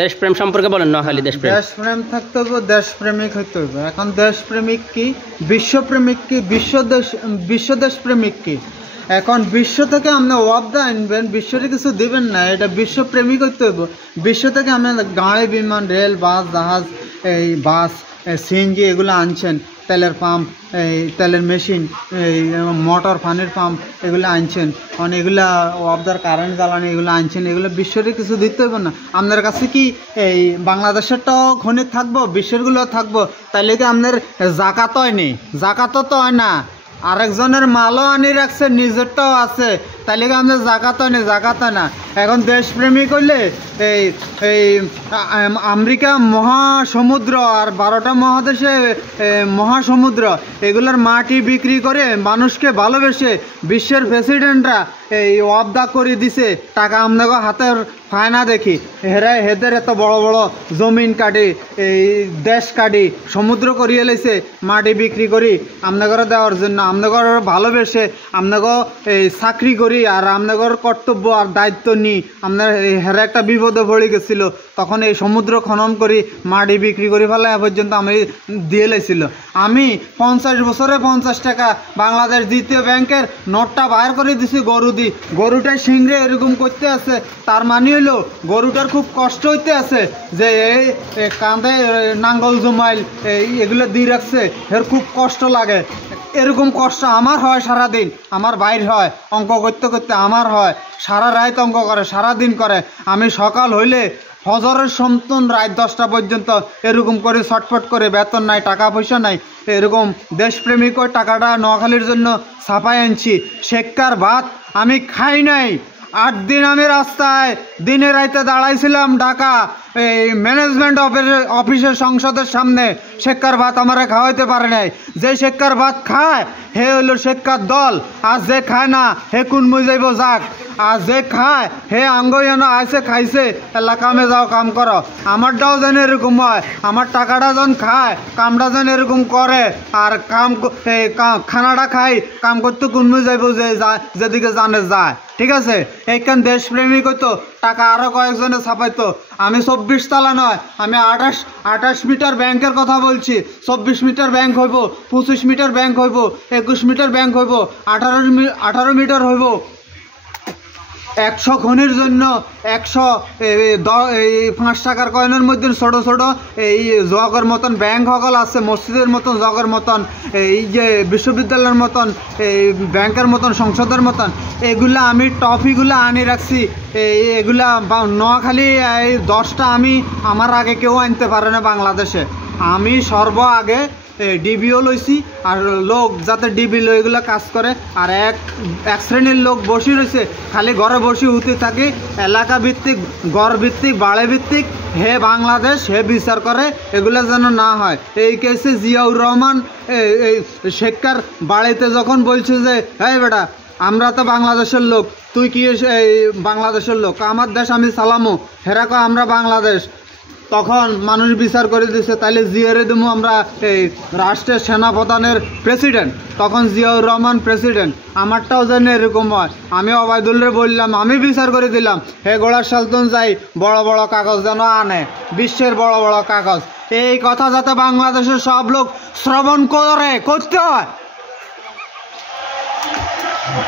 দেশপ্রেম সম্পর্কে বলেন। নোয়াখালী দেশপ্রেম থাকতে হবে, দেশপ্রেমিক হইতে হবে। এখন দেশপ্রেমিক কি, বিশ্বপ্রেমিক কি, বিশ্ব দেশপ্রেমিক কি? এখন বিশ্ব থেকে আপনি ওয়াবদা আনবেন, বিশ্বরে কিছু দিবেন না, এটা বিশ্বপ্রেমিক হইতে হবে। বিশ্ব থেকে আপনি গাড়ি, বিমান, রেল, বাস, জাহাজ, এই বাস, সিএনজি এগুলো আনছেন, তেলের পাম্প, এই তেলের মেশিন, এই মোটর পানির পাম্প এগুলো আনছেন, মানে এগুলা ওয়াবদার কারেন্ট জ্বালানি এগুলো আনছেন, এগুলো বিশ্বের কিছু দিতে হবে না। আপনার কাছে কি এই বাংলাদেশেরটাও খনি থাকবো, বিশ্বেরগুলো থাকবো, তাইলে কি আপনার জাকাত হয় নি? জাকাতও তো হয় না, আরেকজনের মালও আনি রাখছে, নিজেরটাও আছে, তাইলে কি আমাদের জাকাত হয় না? জাকাত হয় না। এখন দেশপ্রেমিক হইলে এই এই আমেরিকা মহাসমুদ্র আর 12টা মহাদেশে মহাসমুদ্র এগুলোর মাটি বিক্রি করে মানুষকে ভালোবেসে বিশ্বের প্রেসিডেন্টরা এই ওয়াবদা করে দিছে, টাকা আপনাকে হাতের ফায়না দেখি হেদের এত বড় বড় জমিন কাটি, এই দেশ কাটি, সমুদ্র করিয়ে লেছে মাটি বিক্রি করি আপনাদের দেওয়ার জন্য, আপনাদের ভালোবেসে আপনাকে এই চাকরি করি আর আপনাদের কর্তব্য আর দায়িত্ব নিই। আপনার হেরা একটা বিপদে পড়ে গেছিল, তখন এই সমুদ্র খনন করি মাটি বিক্রি করি ফেলে পর্যন্ত আমি দিয়ে লেছিল। আমি 50 বছরে 50 টাকা বাংলাদেশ দ্বিতীয় ব্যাংকের নোটটা বাইর করে দিছি গরু দি, গরুটাই সিংড়ে এরকম করতে আছে, তার মানে হইলো গরুটার খুব কষ্ট হইতে আছে যে এই কাঁধে নাঙ্গল জমাইল এগুলো দিয়ে রাখছে, এর খুব কষ্ট লাগে। এরকম কষ্ট আমার হয় সারাদিন, আমার বাইর হয় অঙ্ক করতে করতে, আমার হয় সারা রাত অঙ্ক করে, সারাদিন করে। আমি সকাল হইলে ফজরের সন্তন রাত 10টা পর্যন্ত এরকম করে ছটফট করে, বেতন নাই, টাকা পয়সা নাই, এরকম দেশপ্রেমিক ওই টাকাটা নোয়াখালীর জন্য ছাপাই আনছি। শেক্কার ভাত আমি খাই নাই, 8 দিন আমি রাস্তায় দিনে রাইতে দাঁড়াইছিলাম ঢাকা এই ম্যানেজমেন্ট অফিসের সংসদের সামনে, শেক্কার ভাত আমারে খাওয়াইতে পারে নাই। যে শেক্কার ভাত খায় হে হইল শেক্কার দল, আর যে খায় না হে কোন মুই যাইব যাক, আর যে খায় হে আঙ্গইয়ানো আইসে খাইছে এলা কামে যাও কাম করো। আমারটাও যেন এরকম হয়, আমার টাকাটা যখন খায় কামটা যেন এরকম করে, আর খানাটা খাই কাম করতে কোন মুই যাইব যে যেদিকে জানে যায়। ঠিক আছে, এইখান দেশপ্রেমিক হইতো, টাকা আরো কয়েকজনে ছাপাইতো। আমি 24 তলা নয়, আমি 28 মিটার ব্যাংকের কথা বলছি। 24 মিটার ব্যাংক হইব, 25 মিটার ব্যাংক হইব, 21 মিটার ব্যাংক হইব, 18 মিটার হইব। 100 খনির জন্য 105 টাকার কয়েনের মধ্যে ছোট ছোট এই জগের মতন ব্যাংক সকল আছে, মসজিদের মতন জগের মতন, এই যে বিশ্ববিদ্যালয়ের মতন, এই ব্যাংকের মতন, সংসদের মতন, এগুলা আমি টফিগুলো আনি রাখছি। এগুলা নোয়াখালী এই 10টা আমি আমার আগে কেউ আনতে পারে না বাংলাদেশে। আমি সর্ব আগে ডিবিও লইছি, আর লোক যাতে ডিবি লো এগুলো কাজ করে, আর এক শ্রেণীর লোক বসে রয়েছে খালি ঘরে বসে হতে থাকে, এলাকা ভিত্তিক, গড় ভিত্তিক, বাড়ি ভিত্তিক হে বাংলাদেশ হে বিচার করে, এগুলো যেন না হয়। এই কেসে জিয়াউর রহমান এই শেক্কার বাড়িতে যখন বলছে যে হ্যাঁ বেটা আমরা তো বাংলাদেশের লোক, তুই কি এই বাংলাদেশের লোক, আমার দেশ আমি সালামো, হেরা কয় আমরা বাংলাদেশ, তখন মানুষ বিচার করে দিছে তাইলে জিয়ারে দেবো আমরা এই রাষ্ট্রের সেনাপ্রধানের প্রেসিডেন্ট, তখন জিয়াউর রহমান প্রেসিডেন্ট। আমারটাও যেন এরকম হয়। আমি ওবায়দুল্লাহ বললাম, আমি বিচার করে দিলাম হে গোড়ার সালতন যাই বড় বড় কাগজ যেন আনে, বিশ্বের বড় বড় কাগজ। এই কথা যাতে বাংলাদেশের সব লোক শ্রবণ করতে হয়,